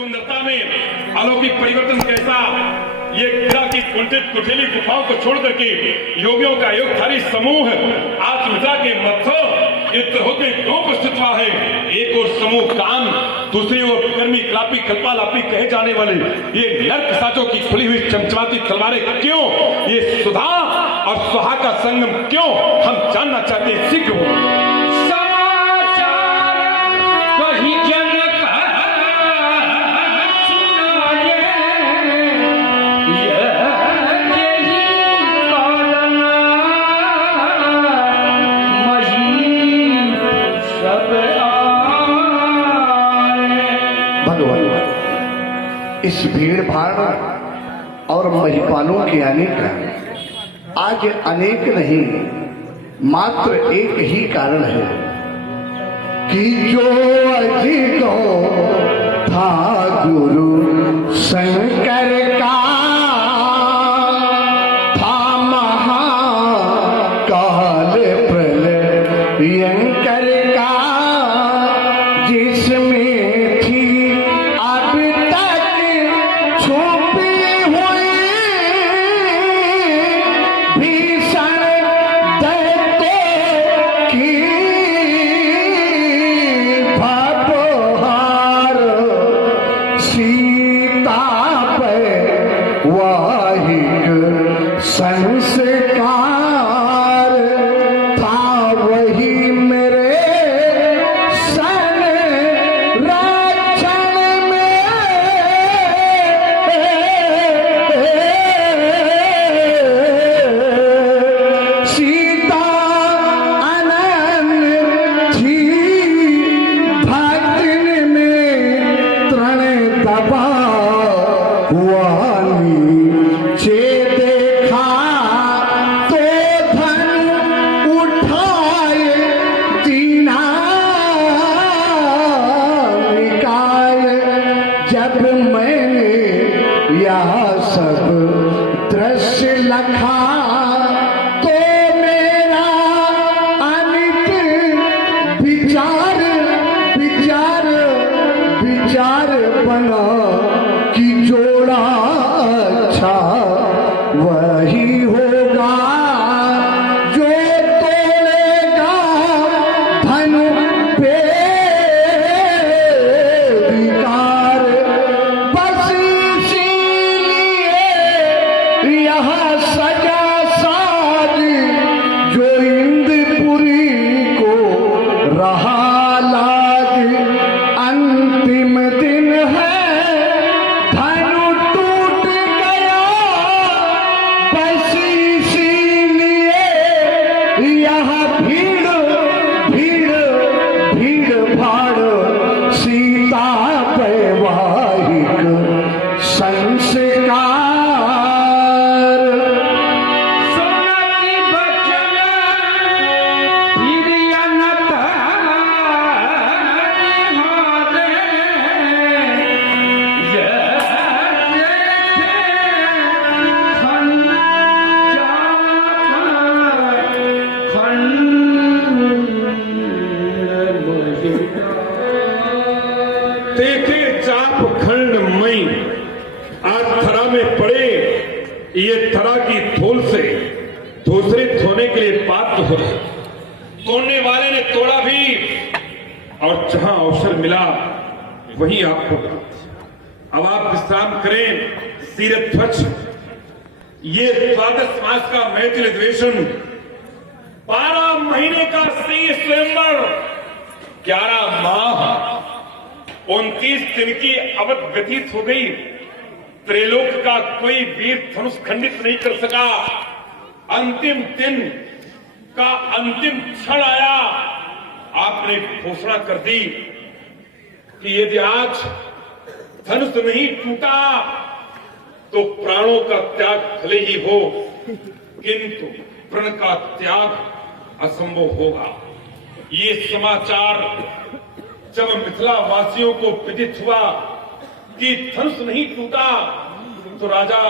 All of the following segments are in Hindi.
सुंदरता में अलौकिक परिवर्तन कैसा। ये गिरा की कुठेली गुफाओं को छोड़ करके योगियों का योगधारी समूह आज मिथिला के मध्य युद्ध होते दो पर स्थित हुआ है। एक और समूह कान, दूसरी ओर कर्मी कलापी कल्पालापी कहे जाने वाले ये नर्क साचों की खुली हुई चमचमाती तलवारें क्यों, ये सुधा और सुहा का संगम क्यों, हम जानना चाहते हैं। शीघ्र हो इस भीड़ भाड़ और महिपालों के आने का आज अनेक नहीं मात्र एक ही कारण है कि जो अधिक था गुरु शंकर का था महाकाल प्रलयंकर का, जिसमें संस्कार था वही मेरे संरक्षण में। सीता अनन्य थी भक्ति में तृण दबा हुआ नीचे जब मैंने यह सब दृश्य लखा तो मेरा अनित विचार विचार विचार बना कि जोड़ा अच्छा वही होगा जो तोड़ेगा धनु पे सजा साज जो इंद्रपुरी को रहा लाज। अंतिम दिन है धनु टूट गया बस इसीलिए यह भीड़ भीड़ भीड़ भाड़ सीता वैवाहिक संस्कार। देखे चाप खंड मई आज थरा में पड़े, ये थरा की धूल से दूसरित होने के लिए पात्र हो रहे। तोड़ने वाले ने तोड़ा भी और जहां अवसर मिला वहीं आपको। अब आप विश्राम करें, सीरत ध्वज। ये द्वादश मास का मैथिल अधिवेशन 12 महीने का श्री स्वयंवर 11 माह 29 दिन की अवध व्यतीत हो गई। त्रैलोक का कोई वीर धनुष खंडित नहीं कर सका। अंतिम दिन का अंतिम क्षण आया, आपने घोषणा कर दी कि यदि आज धनुष नहीं टूटा तो प्राणों का त्याग भले ही हो किंतु प्रण का त्याग असंभव होगा। ये समाचार जब मिथिला वासियों को विदित हुआ कि धनुष नहीं टूटा तो राजा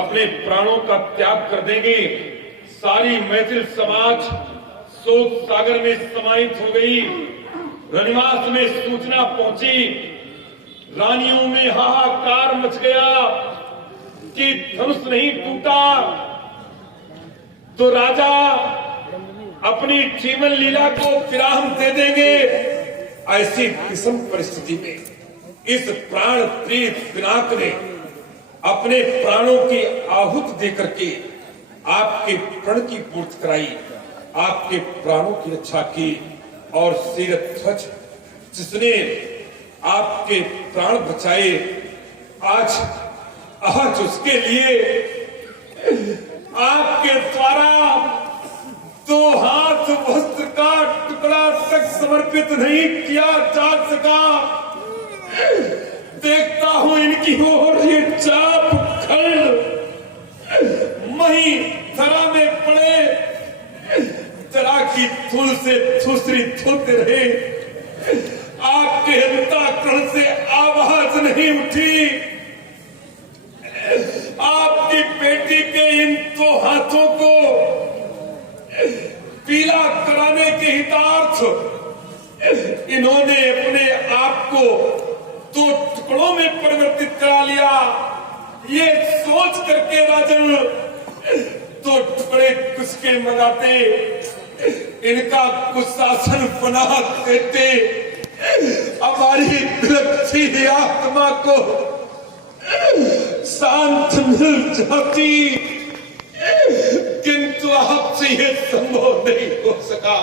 अपने प्राणों का त्याग कर देंगे। सारी मैथिल समाज शोक सागर में समाहित हो गई। रनिवास में सूचना पहुंची, रानियों में हाहाकार मच गया कि धनुष नहीं टूटा तो राजा अपनी जीवन लीला को विराम दे देंगे। ऐसी विषम परिस्थिति में इस प्राण प्रीत पिनाक ने अपने प्राणों की आहुति देकर के आपके प्रण की पूर्ति कराई, आपके प्राणों की रक्षा की। और सीरध्वज जिसने आपके प्राण बचाए, आज उसके लिए आपके द्वारा 2 हाथ वस्त्र का टुकड़ा तक समर्पित नहीं किया जा सका। देखता हूं इनकी ओर ये चाप खंड मही धरा में पड़े, धरा की धूल से धूसरी धुलते रहे। आपके अंतःकरण से आवाज नहीं उठी। आपकी बेटी के इन 2 हाथों को पीला कराने के हितार्थ इन्होंने अपने आप को 2 टुकड़ों में परिवर्तित करा लिया। ये सोच करके राजन 2 टुकड़े कुछ मंगाते, इनका कुछ शासन बना देते, हमारी विलक्षी आत्मा को शांत मिल जाती, किंतु आपसे यह संभव नहीं हो सका।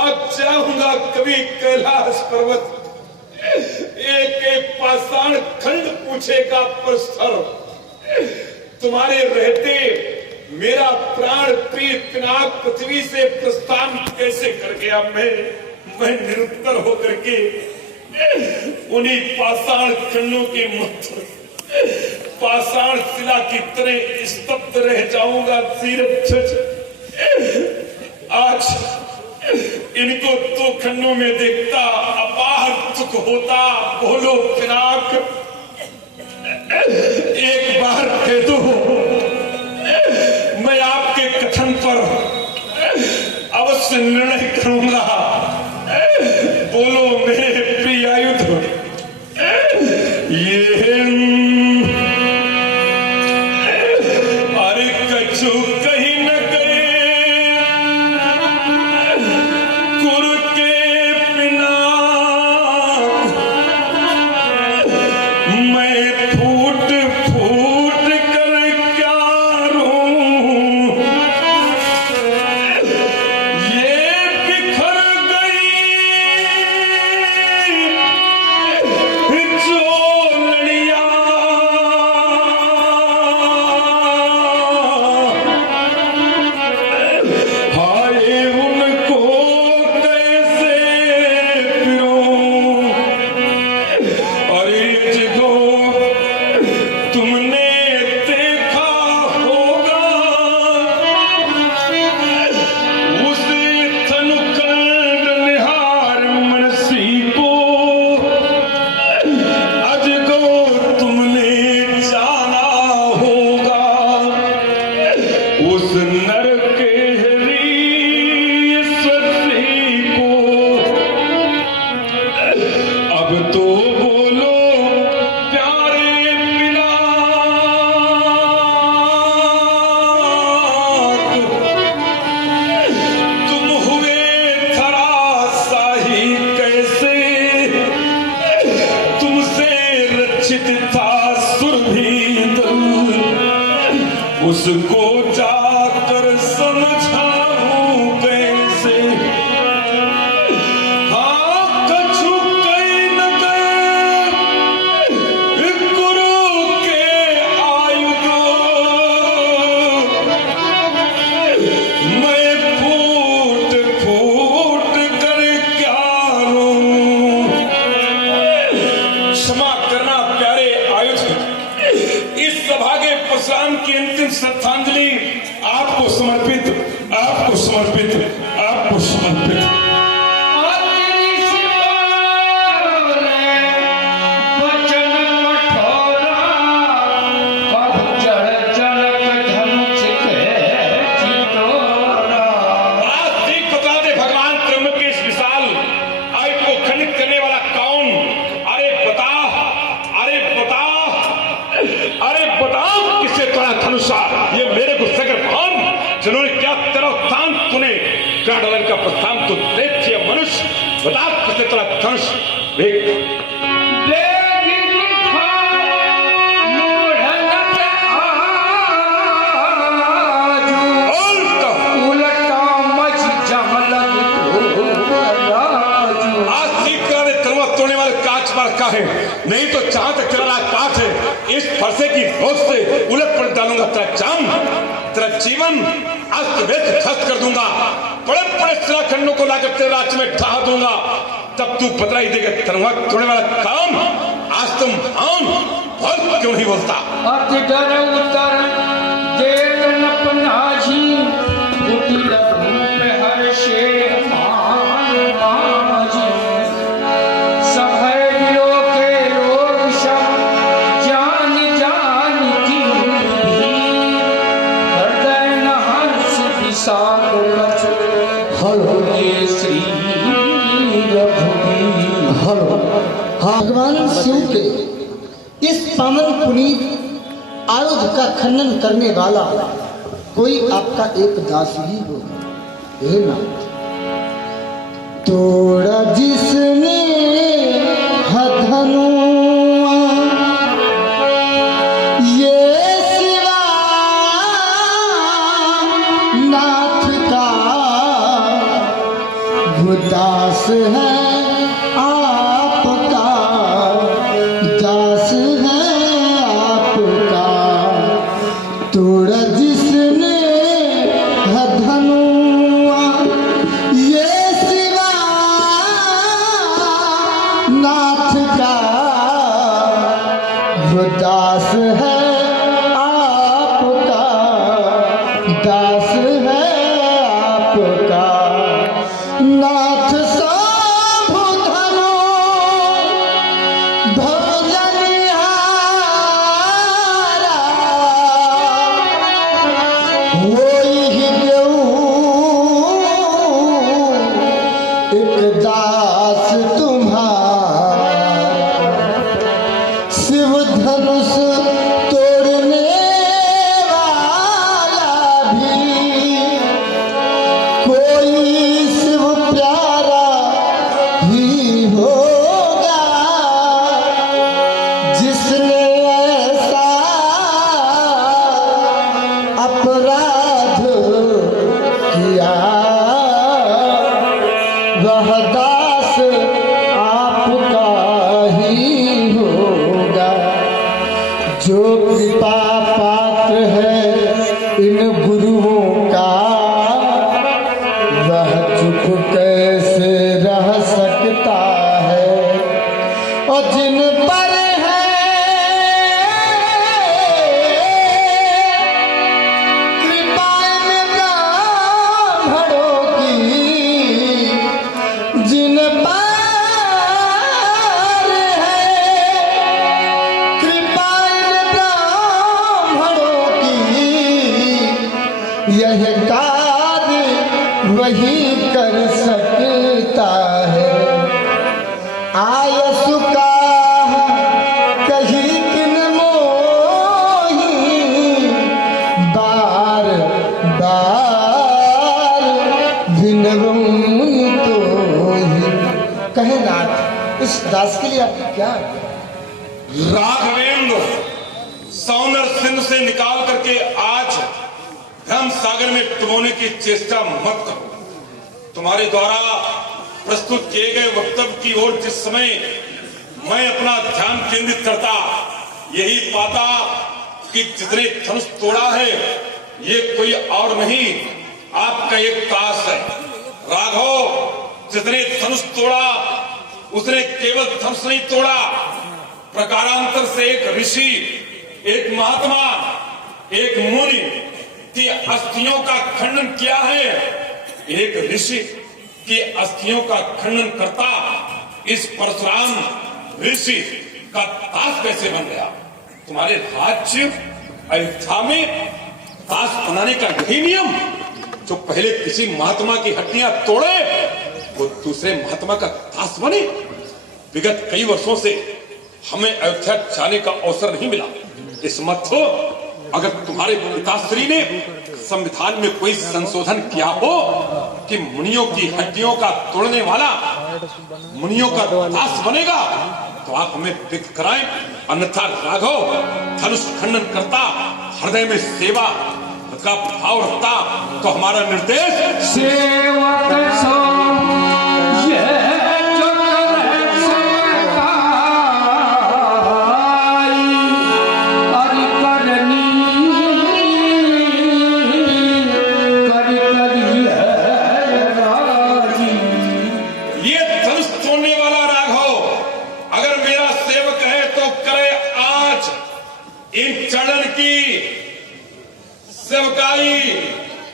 अब चाहूंगा कभी कैलाश पर्वत एक एक पाषाण खंड पूछेगा प्रस्तर, तुम्हारे रहते मेरा प्राण प्रिय पिनाक पृथ्वी से प्रस्थान कैसे कर गया। मैं निरुत्तर होकर के उन्हीं पाषाण खंडों के मध्य पाषाण शिला की तरह स्तब्ध रह जाऊंगा। सीरध्वज आज इनको 2 खंडों में देखता अपार दुख होता। बोलो पिनाक, एक बार कह दो, मैं आपके कथन पर अवश्य निर्णय करूंगा। बोलो मेरे प्रिय आयुध, ये अरे कछु कहीं न गए कुर के बिना, मैं फूट फूट कर क्या रोऊं। ये बिखर गई जो लड़ियां, हाय उनको कैसे पिरों। अरे जगो तुमने देखा होगा उस थनुकंड निहार मनसी को, अजगो तुमने जाना होगा उस नर के स्वसी को। अब तो बोलो प्यारे पिनाक, तुम हुए धराशाही कैसे, तुमसे रचित था सुरभीदल, उसको जाकर समझाऊं कैसे। हाँ कछु कहीं न गए गुरु के आयुधों, मैं फूट फूट कर क्या रोऊं। क्षमा करना प्यारे आयुध, इस सभा के परशुराम की अंतिम श्रद्धांजलि आपको समर्पित, आपको समर्पित, आपको समर्पित। आज ठीक बता दे भगवान त्र्यंबकेश विशाल आयु को खंडित करने वाला कौन। अरे बता किसने तेरा धनुष देख है, नहीं तो जहां तक तेरा राजपाट है इस फरसे की रोज से उलट पलट डालूंगा तेरा चाम, तेरा जीवन अस्त व्यस्त ध्वस्त कर दूंगा, बड़े बड़े शिलाखंडों को लाकर तेरे राज्य में ढहा दूंगा, तब तू बतलाई देगा तरुआ तोड़ने वाला काम आज तुम बहुत क्यों नहीं बोलता? अति डर उतर देत नपनाजी कुटिल रूप हर्षे मान माजी सभय दिलों के लोग सब जान जान की भी हृदय न हर्ष विषाद रच हेलो ये श्री रघुवीर। हेलो। भगवान शिव के इस पावन पुनीत आयुध का खंडन करने वाला कोई आपका एक दास ही हो। हे नाथ, तोड़ा जिसने हथनुआ ये शिवा नाथ का वो दास है आपका, दास है आपका। तोड़ा जिसने धनुआ ये शिवा नाथ का वो दास है आपका, दास है आपका। नाथ एक दास तुम्हारा शिव धनुष तोड़ने वाला भी कोई शिव प्यारा ही होगा, जिसने ऐसा अपराध किया वह दास आपका ही होगा। जो कृपा पात्र है इन गुरुओं का वह चुप कैसे रह सकता है, और जिन पर है कृपा इन ब्राह्मणों की, जिन पर है कृपा इन ब्राह्मणों की, यह कार्य वही कर सकता है। आयसु का कही किन मोही, बार बार विनरूं तो ही। कहे नाथ, इस दास के लिए आपकी क्या राघवेंद्र सौंदर्य सिंधु से निकाल करके आज ब्रह्म सागर में डुबोने की चेष्टा मत करो। तुम्हारे द्वारा प्रस्तुत किए गए वक्तव्य की ओर जिस समय मैं अपना ध्यान केंद्रित करता, यही पाता कि जिसने धनुष तोड़ा है ये कोई और नहीं आपका एक दास है। राघव, जिसने धनुष तोड़ा उसने केवल धनुष नहीं तोड़ा, प्रकारांतर से एक ऋषि, एक महात्मा, एक मुनि की अस्थियों का खंडन किया है। एक ऋषि की अस्थियों का खंडन करता इस परशुराम ऋषि का दास कैसे बन गया? तुम्हारे राज्य अयोध्या में दास बनाने का यही नियम, जो पहले किसी महात्मा की हड्डियां तोड़े वो दूसरे महात्मा का दास बने। विगत कई वर्षों से हमें अयोध्या जाने का अवसर नहीं मिला। इस मत हो, अगर तुम्हारे पिताश्री ने संविधान में कोई संशोधन किया हो कि मुनियों की हड्डियों का तोड़ने वाला मुनियों का दास बनेगा तो आप हमें विक्त कराएं, अन्यथा राघव धनुष खंडन करता, हृदय में सेवा का भाव रखता तो हमारा निर्देश सेवक सो ये जो करे सेवकाई, अरि करनी करि करिए राजी। ये धनुष तोड़ने वाला राघव अगर मेरा सेवक है तो करे आज इन चरण की सेवकाई,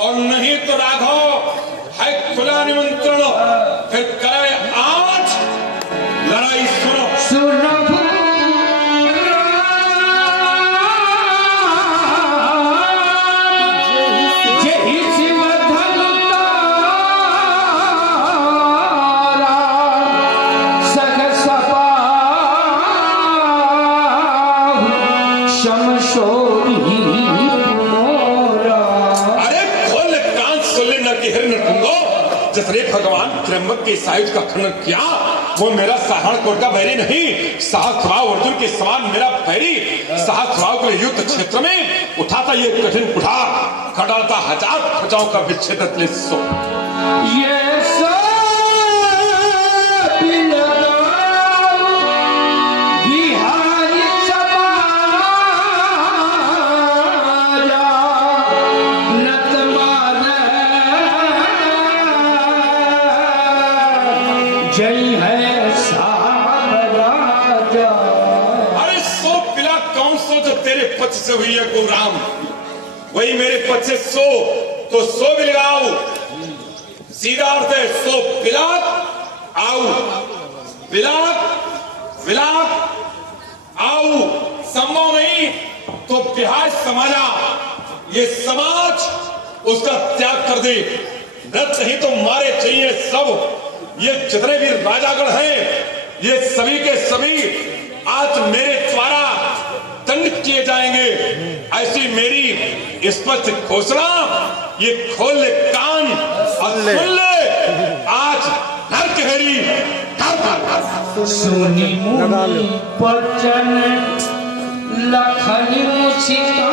और नहीं तो राघव है खुला निमंत्रण, फिर करे आज लड़ाई। सुनो सुनो जय शिव धनु तारा, सहस पाहु शमशोरी मोरा। अरे खोल कान सोले नर के हिरण टुंगो, जिसने भगवान त्र्यंबक के सायुध का खंडन किया वो मेरा सहारनपुर का बैरी नहीं, सहस्राव अर्जुन के समान मेरा बैरी। सहस्राव के युद्ध क्षेत्र में उठाता ये कठिन कुठार, खड़ाता हजार खचाओं का विच्छेदन ले सो। ये सब लगाओ बिहारी समाजा, नतमाना जय है सामराजा। अरे सो पिला कौन सो जो तेरे पक्ष से हुई है गो राम, वही मेरे पक्ष से सो तो सो भी लगाओ, सीधा अर्थ है सो पिलाक आओ, पिलाक विलाक आओ। संभव नहीं तो बिहार समाजा, ये समाज उसका त्याग कर दे, नृत नहीं तो मारे चाहिए सब। ये जितने भी राजागण हैं ये सभी के सभी आज मेरे द्वारा दंडित किए जाएंगे, ऐसी मेरी स्पष्ट घोषणा। ये खोल ले कान और सुन ले आज नरकहरी सुनी मुनि बचन लखन मुछिता